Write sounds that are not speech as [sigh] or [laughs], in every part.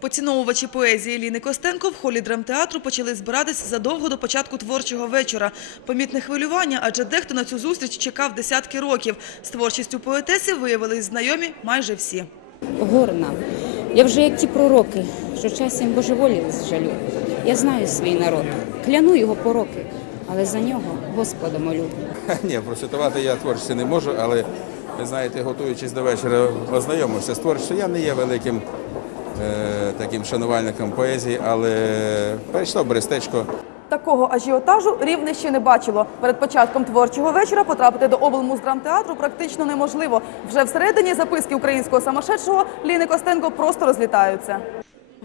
Поціновувачі поезії Ліни Костенко в холі драмтеатру почали збиратись задовго до початку творчого вечора. Помітне хвилювання, адже дехто на цю зустріч чекав десятки років. З творчістю поетеси виявились знайомі майже всі. горна. Я вже як ті пророки, що часом божеволіли з жалю. Я знаю свій народ, кляну його пороки, але за нього Господа молю. [laughs] Ні, процитувати я творчості не можу, але ви знаєте, готуючись до вечора, ознайомився з творчістю. Я не є великим таким шанувальником поезії, але перейшло Берестечко. Такого ажіотажу рівне ще не бачило. Перед початком творчого вечора потрапити до облмуздрамтеатру практично неможливо. Вже всередині записки українського самошедшого Ліни Костенко просто розлітаються.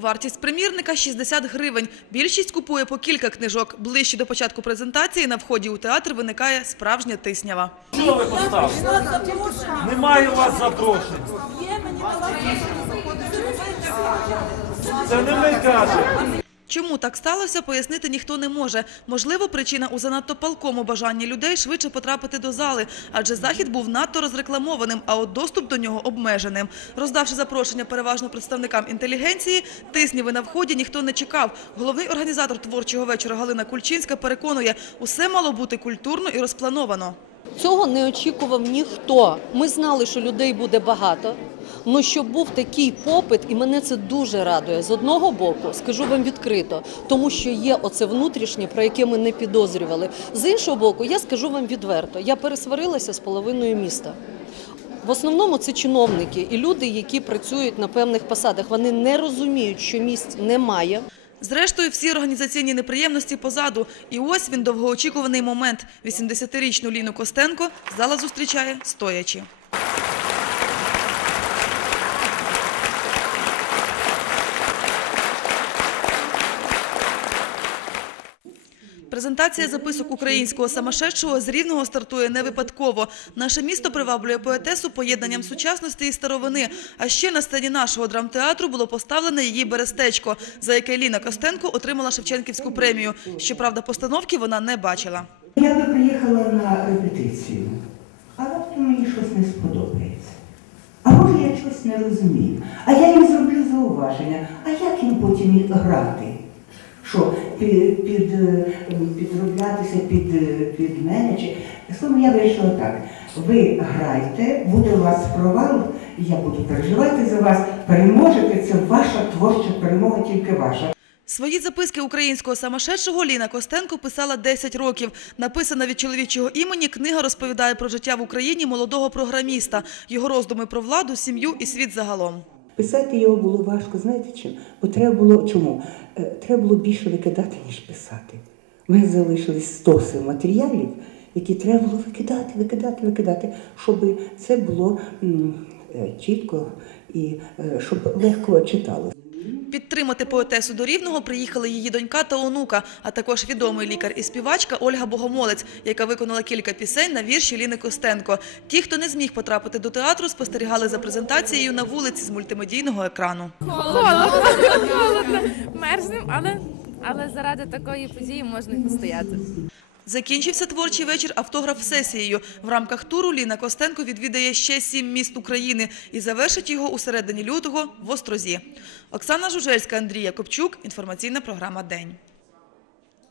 Вартість примірника – 60 гривень. Більшість купує по кілька книжок. Ближче до початку презентації на вході у театр виникає справжня тиснява. Що ви поставили? Немає у вас запрошень. Це не ми. Чому так сталося, пояснити ніхто не може. Можливо, причина у занадто палкому бажанні людей швидше потрапити до зали, адже захід був надто розрекламованим, а от доступ до нього обмеженим. Роздавши запрошення переважно представникам інтелігенції, тисніви на вході ніхто не чекав. Головний організатор творчого вечора Галина Кульчинська переконує, усе мало бути культурно і розплановано. Цього не очікував ніхто. Ми знали, що людей буде багато. Ну щоб був такий попит, і мене це дуже радує. З одного боку, скажу вам відкрито, тому що є оце внутрішнє, про яке ми не підозрювали. З іншого боку, я скажу вам відверто: я пересварилася з половиною міста. В основному це чиновники і люди, які працюють на певних посадах. Вони не розуміють, що місць немає. Зрештою, всі організаційні неприємності позаду. І ось він довгоочікуваний момент. 80-річну Ліну Костенко зала зустрічає стоячи. Презентація записок українського самошедшого з Рівного стартує не випадково. Наше місто приваблює поетесу поєднанням сучасності і старовини. А ще на сцені нашого драмтеатру було поставлене її берестечко, за яке Ліна Костенко отримала Шевченківську премію. Щоправда, постановки вона не бачила. Я би приїхала на репетицію, а раптом мені щось не сподобається. А може я щось не розумію. А я їм зроблю зауваження. А як їм потім грати? Що, під, під, е, під, е, під мене? Чи... Словом, я вирішила так. Ви грайте, буде у вас провал, я буду переживати за вас, переможете, це ваша творча перемога, тільки ваша. Свої записки українського самошедшого Ліна Костенко писала 10 років. Написана від чоловічого імені, книга розповідає про життя в Україні молодого програміста, його роздуми про владу, сім'ю і світ загалом. Писати його було важко, знаєте чим? Бо треба було чому? Е, Треба було більше викидати, ніж писати. Мене залишились стоси матеріалів, які треба було викидати, викидати, викидати, щоб це було е, чітко і е, щоб легко читалося. Підтримати поетесу до Рівного приїхали її донька та онука, а також відомий лікар і співачка Ольга Богомолець, яка виконала кілька пісень на вірші Ліни Костенко. Ті, хто не зміг потрапити до театру, спостерігали за презентацією на вулиці з мультимедійного екрану. Холодно, холодно, мерзнем, але, але заради такої події можна постояти. Закінчився творчий вечір автограф-сесією. В рамках туру Ліна Костенко відвідає ще сім міст України і завершить його у середині лютого в Острозі. Оксана Жужельська, Андрія Копчук. Інформаційна програма «День».